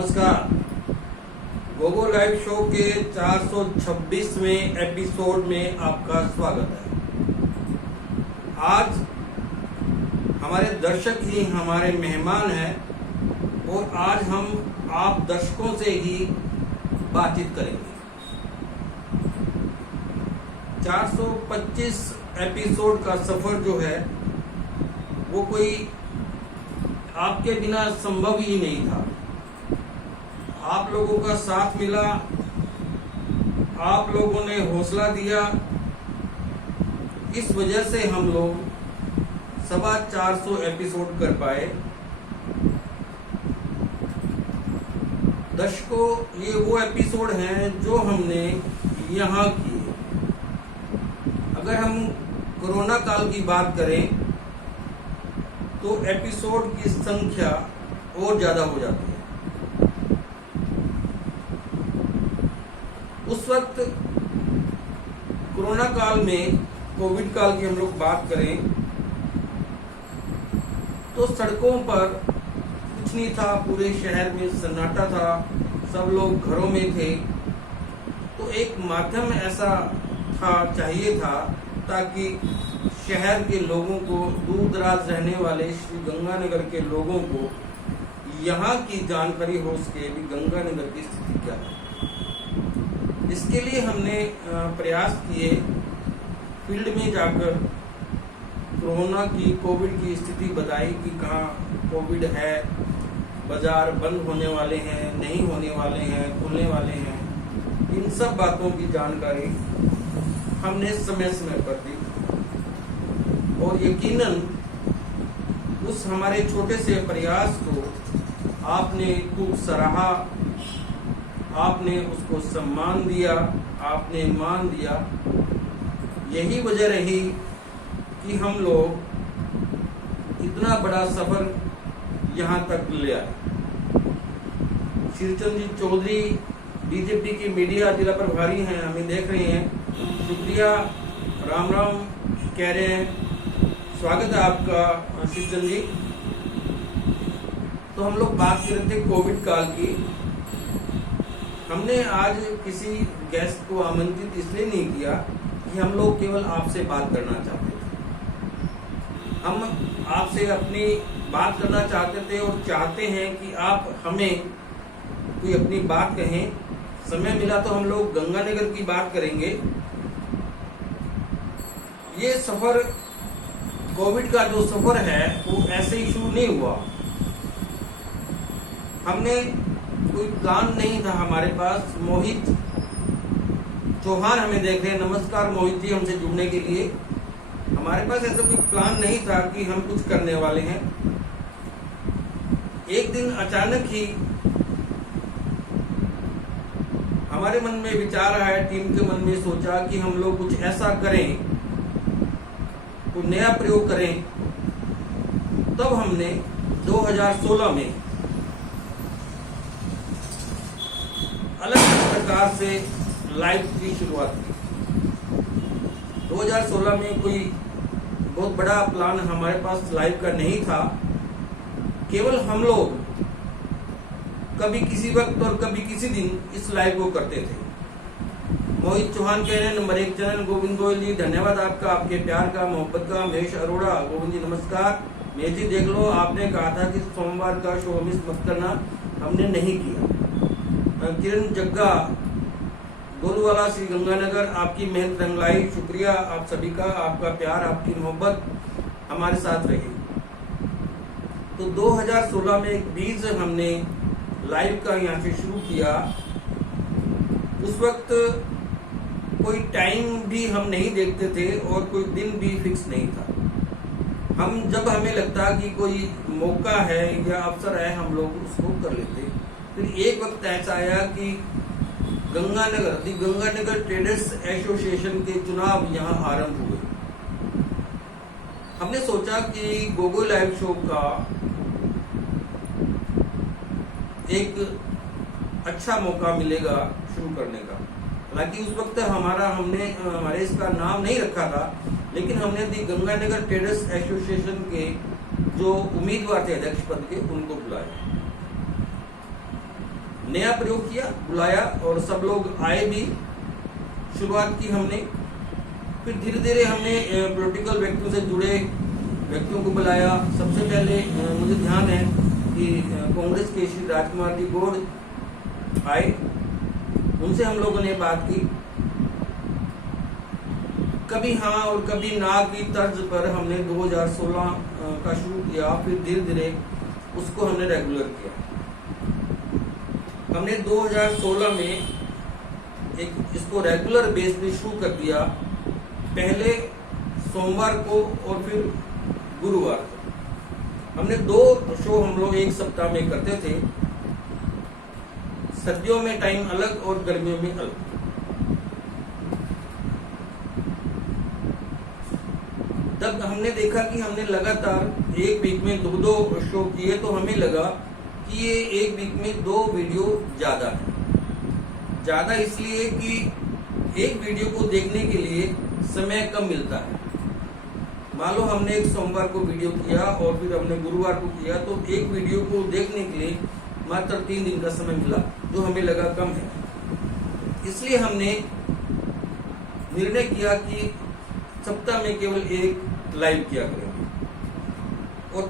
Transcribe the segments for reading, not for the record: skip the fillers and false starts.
नमस्कार। Gogo live show के 426वें episode में आपका स्वागत है। आज हमारे दर्शक ही हमारे मेहमान हैं और आज हम आप दर्शकों से ही बातचीत करेंगे। 425 एपिसोड का सफर जो है वो कोई आपके बिना संभव ही नहीं था। आप लोगों का साथ मिला, आप लोगों ने हौसला दिया, इस वजह से हम लोग 450 एपिसोड कर पाए। दर्शकों, ये वो एपिसोड हैं जो हमने यहाँ किए। अगर हम कोरोना काल की बात करें तो एपिसोड की संख्या और ज्यादा हो जाती है। उस वक्त कोरोना काल में, कोविड काल की हम लोग बात करें तो सड़कों पर कुछ नहीं था, पूरे शहर में सन्नाटा था, सब लोग घरों में थे। तो एक माध्यम ऐसा चाहिए था ताकि शहर के लोगों को, दूर दराज रहने वाले श्री गंगानगर के लोगों को यहाँ की जानकारी हो सके कि गंगानगर की स्थिति क्या है। इसके लिए हमने प्रयास किए, फील्ड में जाकर कोरोना की, कोविड की स्थिति बताई कि कहाँ कोविड है, बाजार बंद होने वाले हैं, नहीं होने वाले हैं, खुलने वाले हैं। इन सब बातों की जानकारी हमने समय समय पर दी और यकीनन उस हमारे छोटे से प्रयास को आपने खूब सराहा, आपने उसको सम्मान दिया, आपने मान दिया। यही वजह रही कि हम लोग इतना बड़ा सफर यहाँ तक ले आए। श्रीचंद जी चौधरी बीजेपी की मीडिया जिला प्रभारी हैं, हमें देख रहे हैं। शुक्रिया, राम राम कह रहे हैं। स्वागत है आपका श्रीचंद जी। तो हम लोग बात कर रहे थे कोविड काल की। हमने आज किसी गेस्ट को आमंत्रित इसलिए नहीं किया कि हम लोग केवल आपसे बात करना चाहते थे। हम आपसे अपनी बात करना चाहते थे और चाहते हैं कि आप हमें कोई अपनी बात कहें। समय मिला तो हम लोग गंगानगर की बात करेंगे। ये सफर, कोविड का जो सफर है वो ऐसे ही शुरू नहीं हुआ। हमने कोई प्लान नहीं था हमारे पास। मोहित चौहान हमें देख रहे हैं। नमस्कार मोहित जी, हमसे जुड़ने के लिए। हमारे पास ऐसा कोई प्लान नहीं था कि हम कुछ करने वाले हैं। एक दिन अचानक ही हमारे मन में विचार आया, टीम के मन में सोचा कि हम लोग कुछ ऐसा करें, कोई नया प्रयोग करें। तब हमने 2016 में अलग प्रकार से लाइव की शुरुआत की। 2016 में कोई बहुत बड़ा प्लान हमारे पास लाइव का नहीं था। केवल हम लोग कभी किसी वक्त और कभी किसी दिन इस लाइव को करते थे। मोहित चौहान कह रहे हैं नंबर 1 चैनल। गोविंद गोयल जी, धन्यवाद आपका, आपके प्यार का, मोहब्बत का। महेश अरोड़ा, गोविंद जी नमस्कार। महेश जी देख लो, आपने कहा था कि सोमवार का शो मिस मत करना, हमने नहीं किया। किरण जग्गा, गोलूवाला, श्री गंगानगर, आपकी मेहनत रंग लाई। शुक्रिया आप सभी का, आपका प्यार, आपकी मोहब्बत हमारे साथ रही। तो 2016 में एक बीज हमने लाइव का यहाँ से शुरू किया। उस वक्त कोई टाइम भी हम नहीं देखते थे और कोई दिन भी फिक्स नहीं था। हम जब हमें लगता कि कोई मौका है या अवसर है, हम लोग उसको कर लेते। फिर एक वक्त ऐसा आया कि गंगानगर, दी गंगानगर ट्रेडर्स एसोसिएशन के चुनाव यहाँ आरंभ हुए। हमने सोचा कि गोगो लाइव शो का एक अच्छा मौका मिलेगा शुरू करने का। हालांकि उस वक्त हमारे इसका नाम नहीं रखा था, लेकिन हमने दी गंगानगर ट्रेडर्स एसोसिएशन के जो उम्मीदवार थे अध्यक्ष पद के, उनको बुलाया। नया प्रयोग किया, बुलाया और सब लोग आए भी। शुरुआत की हमने, फिर धीरे धीरे हमने पॉलिटिकल व्यक्तियों से जुड़े व्यक्तियों को बुलाया। सबसे पहले मुझे ध्यान है कि कांग्रेस के श्री राजकुमार जी गौड़ आए, उनसे हम लोगों ने बात की। कभी हाँ और कभी ना की तर्ज पर हमने 2016 का शुरू किया, फिर धीरे धीरे उसको हमने रेगुलर किया। हमने 2016 में इसको रेगुलर बेस पे शुरू कर दिया, पहले सोमवार को और फिर गुरुवार को। हमने 2 शो हम लोग एक सप्ताह में करते थे, सर्दियों में टाइम अलग और गर्मियों में अलग। तब हमने देखा कि हमने लगातार एक वीक में 2 शो किए, तो हमें लगा कि ये एक वीक में 2 वीडियो ज्यादा है। ज्यादा इसलिए कि एक वीडियो को देखने के लिए समय कम मिलता है। मान लो हमने एक सोमवार को वीडियो किया और फिर हमने गुरुवार को किया, तो एक वीडियो को देखने के लिए मात्र 3 दिन का समय मिला, जो हमें लगा कम है। इसलिए हमने निर्णय किया कि सप्ताह में केवल एक लाइव किया करेंगे, और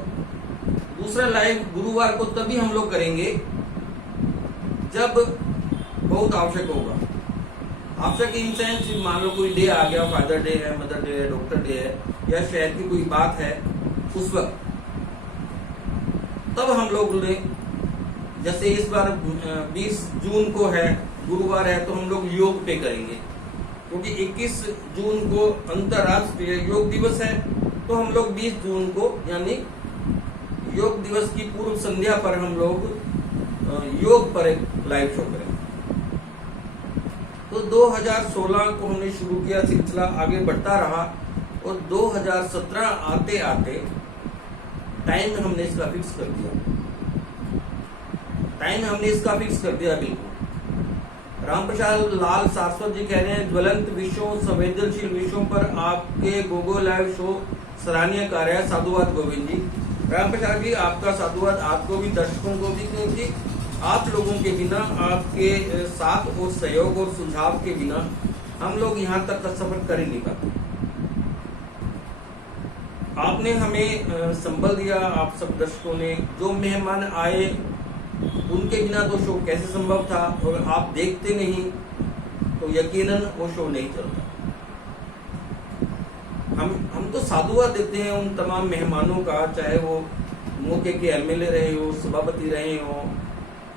दूसरा लाइव गुरुवार को तभी हम लोग करेंगे जब बहुत आवश्यक होगा। आवश्यक इन सेंस, मान लो कोई डे आ गया, फादर डे है, मदर डे है, डॉक्टर डे है, या शहर की कोई बात है, उस वक्त तब हम लोग ने, जैसे इस बार 20 जून को है, गुरुवार है, तो हम लोग योग पे करेंगे, क्योंकि 21 जून को अंतर्राष्ट्रीय योग दिवस है। तो हम लोग 20 जून को यानी योग दिवस की पूर्व संध्या पर हम लोग योग पर एक लाइव शो करेंगे। तो 2016 को हमने शुरू किया, सिलसिला आगे बढ़ता रहा, और 2017 आते आते टाइम हमने इसका फिक्स कर दिया। बिल्कुल। रामप्रसाद लाल सारस्वत जी कह रहे हैं, ज्वलंत विषयों, संवेदनशील विषयों पर आपके गोगो लाइव शो सराहनीय कार्य है। साधुवाद गोविंद जी। रामप्रसाद जी, आपका साधुवाद आपको भी, दर्शकों को भी, क्योंकि आप लोगों के बिना, आपके साथ और सहयोग और सुझाव के बिना हम लोग यहाँ तक का सफर कर ही नहीं पाते। आपने हमें संबल दिया, आप सब दर्शकों ने। जो मेहमान आए उनके बिना तो शो कैसे संभव था, और आप देखते नहीं तो यकीनन वो शो नहीं चलता। हम तो साधुवाद देते हैं उन तमाम मेहमानों का, चाहे वो मौके के एमएलए रहे हो, सभापति रहे हो,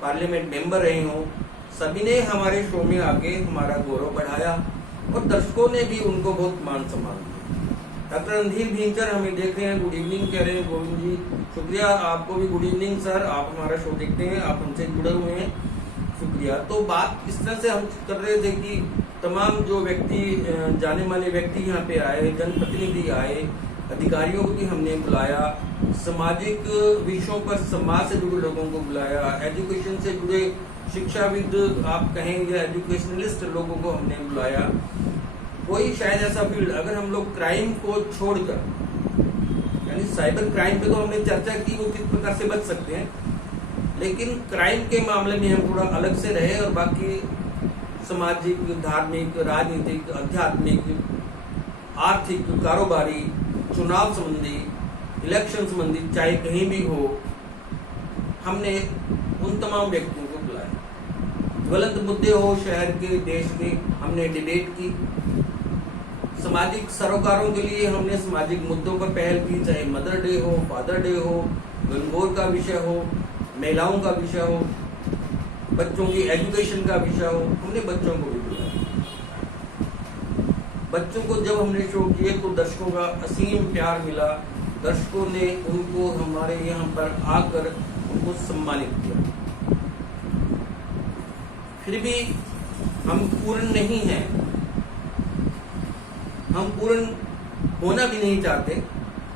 पार्लियामेंट मेंबर रहे हो, सभी ने हमारे शो में आके हमारा गौरव बढ़ाया, और दर्शकों ने भी उनको बहुत मान सम्मान दिया। डॉक्टर रणधीर भींचर हमें देख रहे हैं, गुड इवनिंग कह रहे हैं। गोविंद जी शुक्रिया, आपको भी गुड इवनिंग सर, आप हमारा शो देखते हैं, आप हमसे जुड़े हुए हैं, शुक्रिया। तो बात इस तरह से हम कर रहे थे कि तमाम जो व्यक्ति, जाने माने व्यक्ति यहाँ पे आए, जनप्रतिनिधि आए, अधिकारियों को भी हमने बुलाया, सामाजिक विषयों पर समाज से जुड़े लोगों को बुलाया, एजुकेशन से जुड़े शिक्षाविद आप कहें या एजुकेशनलिस्ट लोगों को हमने बुलाया। कोई शायद ऐसा फील्ड, अगर हम लोग क्राइम को छोड़कर, यानी साइबर क्राइम पे तो हमने चर्चा की वो किस प्रकार से बच सकते हैं, लेकिन क्राइम के मामले में हम थोड़ा अलग से रहे, और बाकी सामाजिक, धार्मिक, राजनीतिक, आध्यात्मिक, आर्थिक, कारोबारी, चुनाव संबंधी, इलेक्शन संबंधी, चाहे कहीं भी हो, हमने उन तमाम व्यक्तियों को बुलाया। ज्वलंत मुद्दे हो शहर के, देश के, हमने डिबेट की। सामाजिक सरोकारों के लिए हमने सामाजिक मुद्दों पर पहल की, चाहे मदर डे हो, फादर डे हो, गणगौर का विषय हो, महिलाओं का विषय हो, बच्चों की एजुकेशन का विषय हो, हमने बच्चों को भी बुलाया। बच्चों को जब हमने शो किए तो दर्शकों का असीम प्यार मिला, दर्शकों ने उनको हमारे यहाँ पर आकर उनको सम्मानित किया। फिर भी हम पूर्ण नहीं हैं, हम पूर्ण होना भी नहीं चाहते।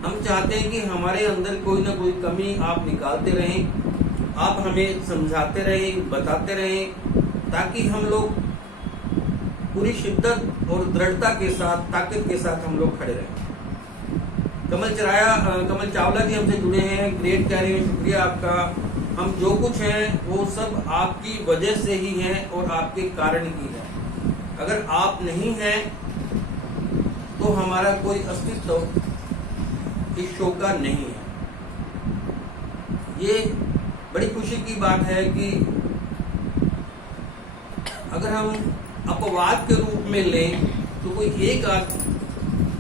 हम चाहते हैं कि हमारे अंदर कोई ना कोई कमी आप निकालते रहें, आप हमें समझाते रहें, बताते रहें, ताकि हम लोग पूरी शिद्दत और दृढ़ता के साथ, ताकत के साथ हम लोग खड़े रहें। कमल चावला जी हमसे जुड़े हैं, ग्रेट कह रहे हैं, शुक्रिया आपका। हम जो कुछ हैं वो सब आपकी वजह से ही है और आपके कारण ही है। अगर आप नहीं हैं तो हमारा कोई अस्तित्व इस शो का नहीं है। ये बड़ी खुशी की बात है कि अगर हम अपवाद के रूप में लें तो कोई एक आध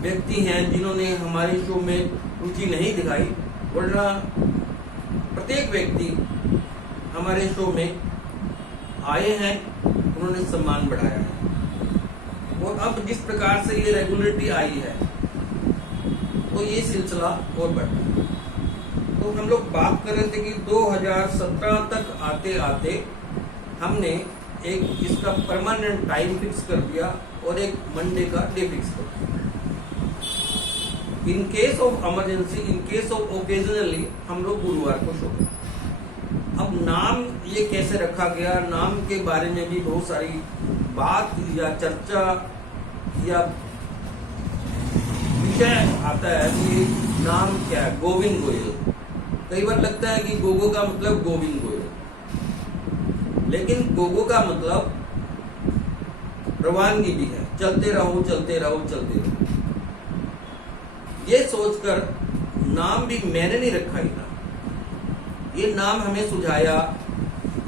व्यक्ति हैं जिन्होंने हमारे शो में रुचि नहीं दिखाई, वरना प्रत्येक व्यक्ति हमारे शो में आए हैं, उन्होंने सम्मान बढ़ाया है। और अब जिस प्रकार से ये रेगुलरिटी आई है तो ये सिलसिला और बढ़ा। तो हम लोग बात कर रहे थे कि 2017 तक आते आते हमने एक इसका परमानेंट टाइम फिक्स कर दिया और एक मंडे का डे फिक्स कर दिया। In case of emergency, in case of occasionally हम लोग गुरुवार को शो करते। अब नाम ये कैसे रखा गया, नाम के बारे में भी बहुत सारी बात या चर्चा या विषय आता है कि नाम क्या है। गोविंद गोयल, कई बार लगता है कि गोगो का मतलब गोविंद गोयल, लेकिन गोगो का मतलब रवानगी भी है, चलते रहो चलते रहो चलते रहो। ये सोचकर नाम भी मैंने नहीं रखा ही था, ये नाम हमें सुझाया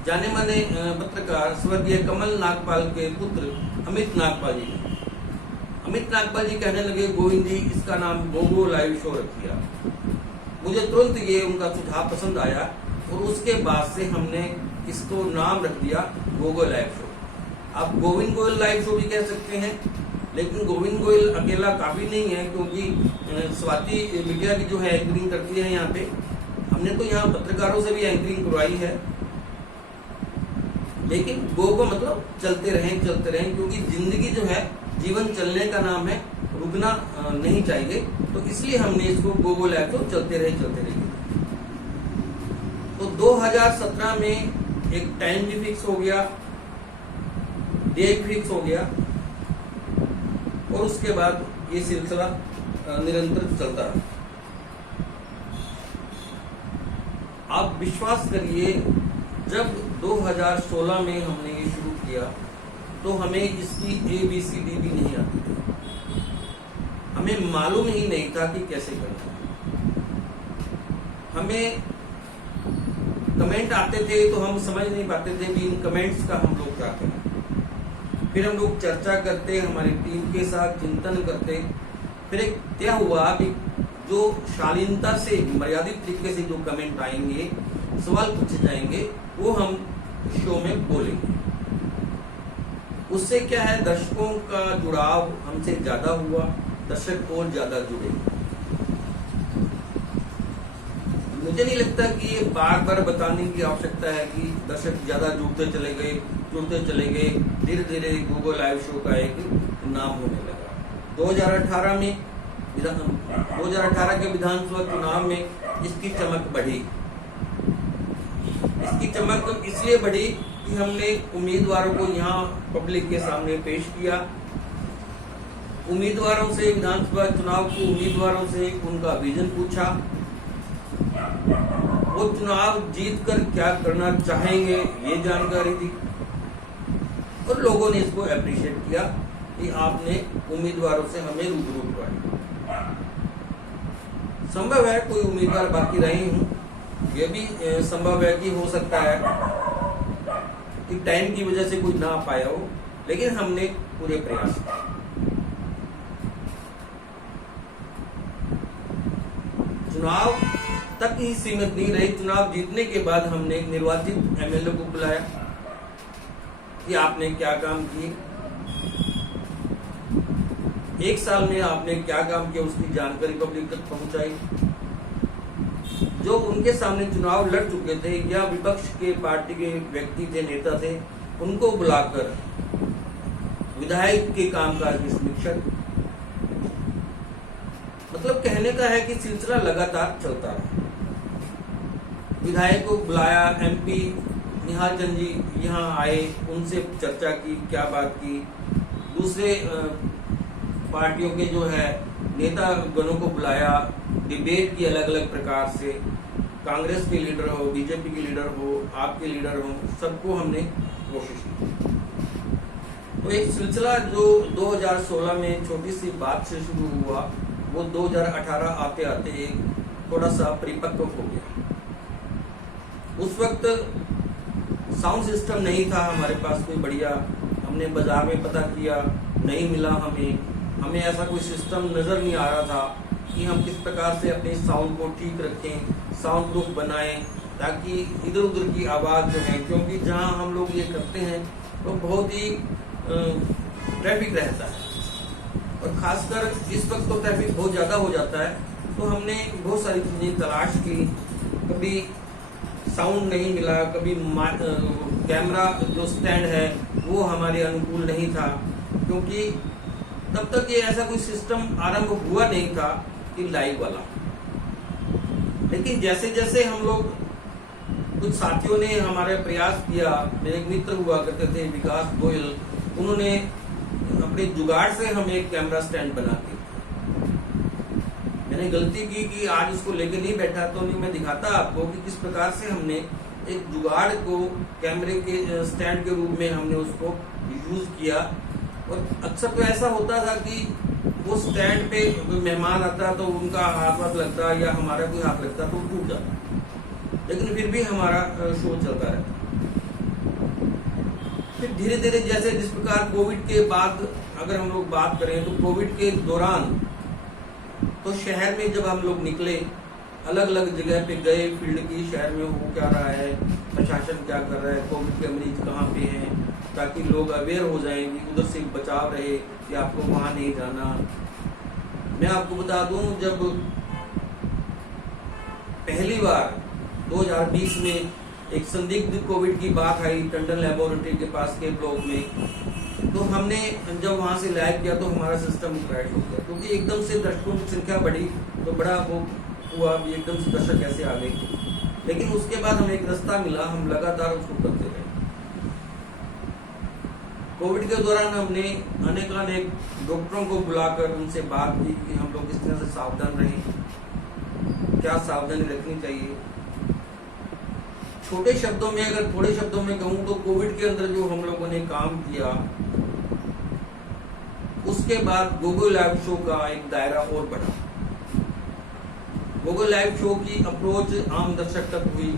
जाने माने पत्रकार स्वर्गीय कमल नागपाल के पुत्र अमित नागपाल जी ने। अमित नागपाल जी कहने लगे, गोविंद जी इसका नाम गोगो लाइव शो रखिए। मुझे तुरंत ये उनका सुझाव पसंद आया और उसके बाद से हमने इसको नाम रख दिया गोगो लाइव शो। आप गोविंद गोयल लाइव शो भी कह सकते हैं, लेकिन गोविंद गोयल अकेला काफी नहीं है, क्योंकि स्वाति मीडिया की जो है एंकरिंग करती है यहाँ पे। हमने तो यहाँ पत्रकारों से भी एंकरिंग करवाई है, लेकिन गोगो मतलब चलते रहें, क्योंकि जिंदगी जो है जीवन चलने का नाम है, रुकना नहीं चाहिए। तो इसलिए हमने इसको गोगो लाइव शो चलते रहे। तो 2017 में एक टाइम भी फिक्स हो गया, डे फिक्स हो गया और उसके बाद ये सिलसिला निरंतर चलता रहा। आप विश्वास करिए, जब 2016 में हमने ये शुरू किया तो हमें इसकी ABCD भी नहीं आती थी, हमें मालूम ही नहीं था कि कैसे करना है। हमें कमेंट आते थे तो हम समझ नहीं पाते थे कि इन कमेंट्स का हम लोग क्या करें। फिर हम लोग चर्चा करते, हमारी टीम के साथ चिंतन करते, फिर एक तय हुआ कि जो शालीनता से मर्यादित तरीके से जो कमेंट आएंगे, सवाल पूछे जाएंगे, वो हम शो में बोलेंगे। उससे क्या है, दर्शकों का जुड़ाव हमसे ज्यादा हुआ, दर्शक और ज्यादा जुड़े। मुझे नहीं लगता कि ये बार बार बताने की आवश्यकता है कि दर्शक ज्यादा जुड़ते चले गए, धीरे धीरे गोगो लाइव शो का एक नाम होने लगा। 2018 के विधानसभा चुनाव में इसकी चमक बढ़ी। इसकी चमक इसलिए बढ़ी कि हमने उम्मीदवारों को यहाँ पब्लिक के सामने पेश किया। उम्मीदवारों से, विधानसभा चुनाव को उम्मीदवारों से उनका विजन पूछा, वो चुनाव जीतकर क्या करना चाहेंगे ये जानकारी दी, और लोगों ने इसको अप्रिशिएट किया कि आपने उम्मीदवारों से हमें रूबरू करवाया। संभव है कोई उम्मीदवार बाकी रहे हूं, ये भी संभव है कि हो सकता है कि टाइम की वजह से कोई ना पाया हो, लेकिन हमने पूरे प्रयास किए। चुनाव तक ही सीमित नहीं रही, चुनाव जीतने के बाद हमने निर्वाचित MLA को बुलाया कि आपने क्या काम किए, एक साल में आपने क्या काम किया, उसकी जानकारी पब्लिक तक पहुंचाई। जो उनके सामने चुनाव लड़ चुके थे या विपक्ष के पार्टी के व्यक्ति थे, नेता थे, उनको बुलाकर विधायक के कामकाज की समीक्षा। मतलब कहने का है कि सिलसिला लगातार चलता रहा। विधायक को बुलाया, MP निहाल चंद जी यहाँ आए, उनसे चर्चा की, क्या बात की। दूसरे पार्टियों के जो है नेता गणों को बुलाया, डिबेट की अलग अलग प्रकार से। कांग्रेस के लीडर हो, बीजेपी के लीडर हो, आपके लीडर हो, सबको हमने कोशिश की। तो एक सिलसिला जो 2016 में छोटी सी बात से शुरू हुआ, वो 2018 आते आते एक थोड़ा सा परिपक्व हो गया। उस वक्त साउंड सिस्टम नहीं था हमारे पास कोई बढ़िया, हमने बाजार में पता किया, नहीं मिला हमें ऐसा कोई सिस्टम नजर नहीं आ रहा था कि हम किस प्रकार से अपने साउंड को ठीक रखें, साउंड प्रूफ बनाएं, ताकि इधर उधर की आवाज़ जो है, क्योंकि जहां हम लोग ये करते हैं तो बहुत ही ट्रैफिक रहता है और खासकर इस वक्त तो ट्रैफिक बहुत ज़्यादा हो जाता है। तो हमने बहुत सारी चीज़ें तलाश की, कभी साउंड नहीं मिला, कभी कैमरा जो स्टैंड है वो हमारे अनुकूल नहीं था, क्योंकि तब तक ये ऐसा कोई सिस्टम आरंभ हुआ नहीं था कि लाइव वाला। लेकिन जैसे जैसे हम लोग, कुछ साथियों ने हमारे प्रयास किया, मेरे एक मित्र हुआ करते थे विकास गोयल, उन्होंने अपने जुगाड़ से हमें एक कैमरा स्टैंड बना के, मैंने गलती की कि आज उसको लेके नहीं बैठा, तो नहीं मैं दिखाता आपको कि किस प्रकार से हमने एक जुगाड़ को कैमरे के स्टैंड के रूप में हमने उसको यूज किया। और अक्सर तो ऐसा होता था कि वो स्टैंड पे कोई मेहमान आता तो उनका हाथ लगता या हमारा कोई हाथ लगता तो टूट जाता, लेकिन फिर भी हमारा शो चलता रहता। फिर धीरे धीरे जैसे जिस प्रकार कोविड के बाद अगर हम लोग बात करें तो कोविड के दौरान तो शहर में जब हम लोग निकले, अलग अलग जगह पे गए, फील्ड की शहर में हो क्या रहा है, प्रशासन क्या कर रहा है, कोविड के मरीज कहाँ पे हैं, ताकि लोग अवेयर हो जाएं कि उधर से बचाव रहे कि आपको वहां नहीं जाना। मैं आपको बता दूं, जब पहली बार 2020 में एक संदिग्ध कोविड की बात आई टंडन लेबोरेटरी के पास के ब्लॉक में, तो हमने जब वहां से लाइव किया तो हमारा सिस्टम क्रैश हो गया, क्योंकि एकदम से दर्शकों की संख्या बढ़ी तो बड़ा वो हुआ भी एकदम से दर्शक कैसे आ गए। लेकिन उसके बाद हमें एक रास्ता मिला, हम लगातार उसको करते रहे। कोविड के दौरान हमने अनेक डॉक्टरों को बुलाकर उनसे बात की कि हम लोग किस तरह से सावधान रहें, क्या सावधानी रखनी चाहिए। छोटे शब्दों में, अगर थोड़े शब्दों में कहूं तो कोविड के अंदर जो हम लोगों ने काम किया, उसके बाद गूगल लाइव शो का एक दायरा और बढ़ा। गूगल लाइव शो की अप्रोच आम दर्शक तक हुई,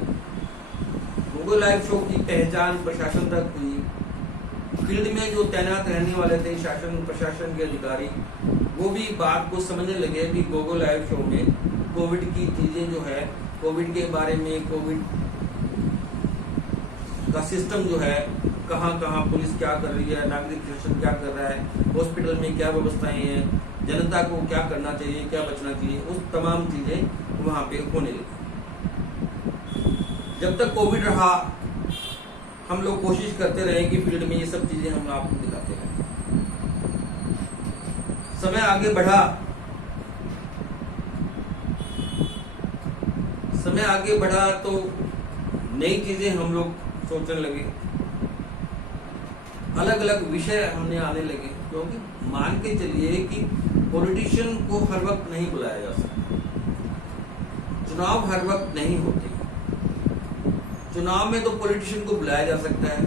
गूगल लाइव शो की पहचान प्रशासन तक हुई। फील्ड में जो तैनात रहने वाले थे शासन प्रशासन के अधिकारी, वो भी बात को समझने लगे कि गूगल लाइव शो में कोविड की चीजें जो है, कोविड के बारे में, कोविड का सिस्टम जो है, कहाँ कहाँ पुलिस क्या कर रही है, नागरिक प्रशासन क्या कर रहा है, हॉस्पिटल में क्या व्यवस्थाएं हैं, जनता को क्या करना चाहिए, क्या बचना चाहिए, उस तमाम चीजें वहां पे होने लगी। जब तक कोविड रहा हम लोग कोशिश करते रहे कि फील्ड में ये सब चीजें हम आपको दिखाते रहे। समय आगे बढ़ा, समय आगे बढ़ा तो नई चीजें हम लोग सोचने लगे, अलग अलग विषय हमने आने लगे, क्योंकि मान के चलिए कि पॉलिटिशियन को हर वक्त नहीं बुलाया जा सकता, चुनाव हर वक्त नहीं होते। चुनाव में तो पॉलिटिशियन को बुलाया जा सकता है,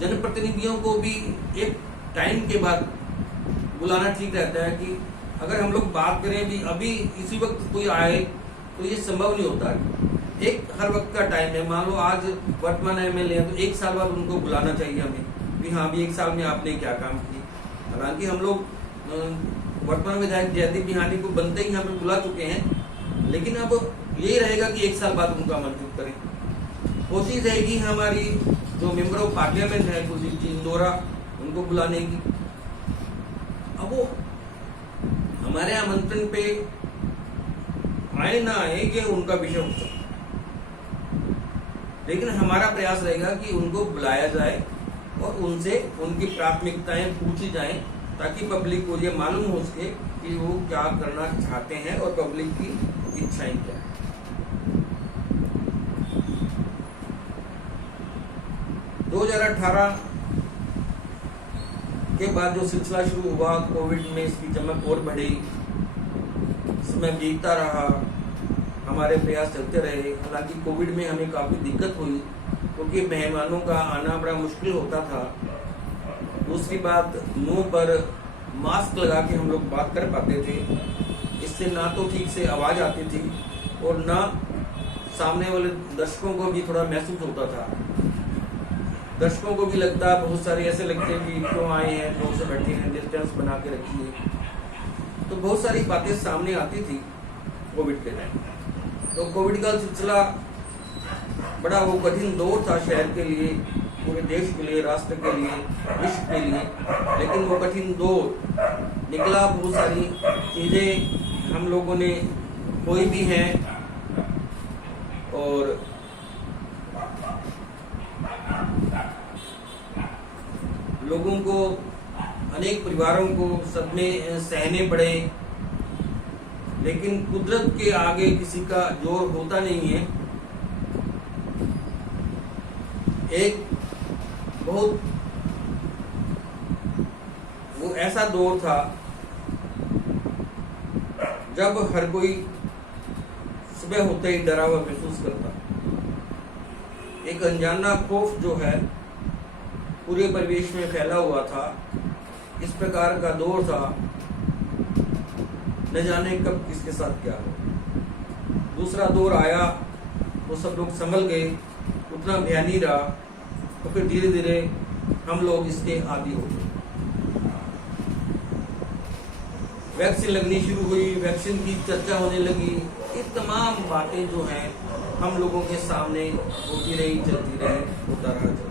जनप्रतिनिधियों को भी एक टाइम के बाद बुलाना ठीक रहता है। कि अगर हम लोग बात करें भी अभी इसी वक्त कोई आए तो ये संभव नहीं होता। एक हर वक्त का टाइम है, मान लो आज वर्तमान एमएलए है तो एक साल बाद उनको बुलाना चाहिए हमें भी, हाँ भी एक साल में आपने क्या काम किए। हालांकि हम लोग वर्तमान विधायक जयदीप बिहानी को बनते ही यहाँ पे बुला चुके हैं, लेकिन अब यही रहेगा कि एक साल बाद उनका आमंत्रित करें। कोशिश रहेगी हमारी जो मेंबर ऑफ पार्लियामेंट है कुलदीप जी इंदौरा, उनको बुलाने की। अब वो हमारे आमंत्रण पे आए ना आए ये उनका विषय हो सकता है, लेकिन हमारा प्रयास रहेगा कि उनको बुलाया जाए और उनसे उनकी प्राथमिकताएं पूछी जाएं, ताकि पब्लिक को ये मालूम हो सके कि वो क्या करना चाहते हैं और पब्लिक की इच्छाएं क्या है। दो 2018 के बाद जो सिलसिला शुरू हुआ, कोविड में इसकी चमक और बढ़ी, समय बीतता रहा, हमारे प्रयास चलते रहे। हालांकि कोविड में हमें काफ़ी दिक्कत हुई क्योंकि मेहमानों का आना बड़ा मुश्किल होता था। दूसरी बात, मुंह पर मास्क लगा के हम लोग बात कर पाते थे, इससे ना तो ठीक से आवाज़ आती थी और ना सामने वाले दर्शकों को भी थोड़ा महसूस होता था। दर्शकों को भी लगता, बहुत सारे ऐसे लगते कि क्यों आए हैं, लोग से बैठे हैं, डिस्टेंस बना के रखिए। तो बहुत सारी बातें सामने आती थी कोविड के टाइम। तो कोविड का सिलसिला बड़ा वो कठिन दौर था शहर के लिए, पूरे देश के लिए, राष्ट्र के लिए, विश्व के लिए। लेकिन वो कठिन दौर निकला, बहुत सारी चीज़ें हम लोगों ने कोई भी हैं और लोगों को, अनेक परिवारों को सदमे सहने पड़े। लेकिन कुदरत के आगे किसी का जोर होता नहीं है। एक बहुत वो ऐसा दौर था जब हर कोई सुबह होते ही डरा हुआ महसूस करता। एक अनजाना खौफ जो है पूरे परिवेश में फैला हुआ था। इस प्रकार का दौर था, न जाने कब किसके साथ क्या हो। दूसरा दौर आया तो सब लोग संभल गए, उतना भय नहीं रहा, तो फिर धीरे धीरे हम लोग इसके आदी हो गए। वैक्सीन लगनी शुरू हुई, वैक्सीन की चर्चा होने लगी। ये तमाम बातें जो हैं हम लोगों के सामने होती रही, चलती रही, होता रहा, चलता रहा।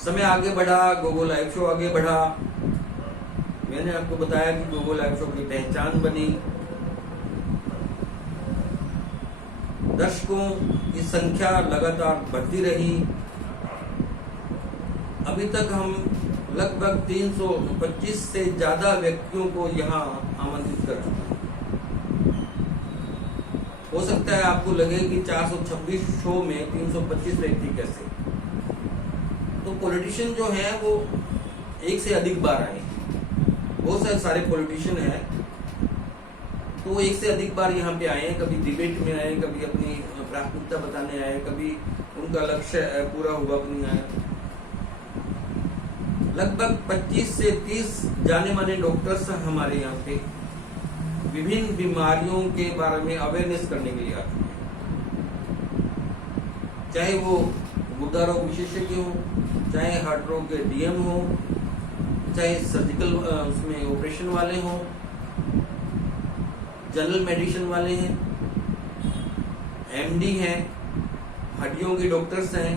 समय आगे बढ़ा, गोगो लाइव शो आगे बढ़ा। मैंने आपको बताया कि गोगो लाइव शो की पहचान बनी। दर्शकों की संख्या लगातार बढ़ती रही। अभी तक हम लगभग 325 से ज्यादा व्यक्तियों को यहाँ आमंत्रित कर चुके हैं। हो सकता है आपको लगे कि 426 शो में 325 व्यक्ति कैसे। तो पॉलिटिशियन जो हैं वो एक से अधिक बार आए। बहुत सारे पॉलिटिशियन हैं तो वो एक से अधिक बार यहाँ पे आए हैं। कभी डिबेट में आए, कभी अपनी प्राथमिकता बताने आए, कभी उनका लक्ष्य पूरा हुआ अपनी आए। लगभग 25 से 30 जाने माने डॉक्टर्स हमारे यहाँ पे विभिन्न बीमारियों के बारे में अवेयरनेस करने के लिए आते हैं। चाहे वो गुर्दा रोग विशेषज्ञ हो, चाहे हार्ट रोग के डीएम हो, चाहे सर्जिकल उसमें ऑपरेशन वाले हों, जनरल मेडिसिन वाले हैं, एमडी हैं, हड्डियों के डॉक्टर्स हैं,